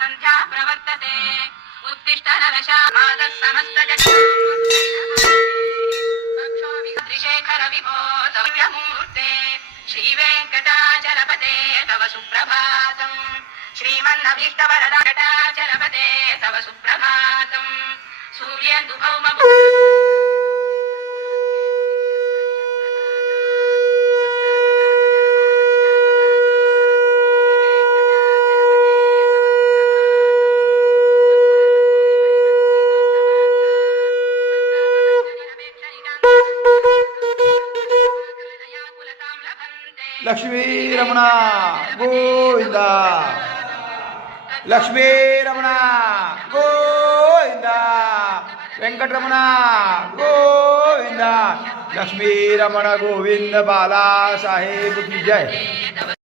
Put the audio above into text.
संध्या प्रवर्तते उत्तिष्ठ नरशामादः समस्तजगत् त्रिशेखर विभो तव्यमूर्ते श्रीवेङ्कटाचलपते तव सुप्रभातम् श्रीमन्नभीष्टवरदाचलपते तव सुप्रभातम् सूर्येन्दुभौम लक्ष्मी रमण गोविंद लक्ष्मी रमण गोविंद वेंकटरमण गोविंद लक्ष्मी रमण गोविंद बाला साहेब की जय।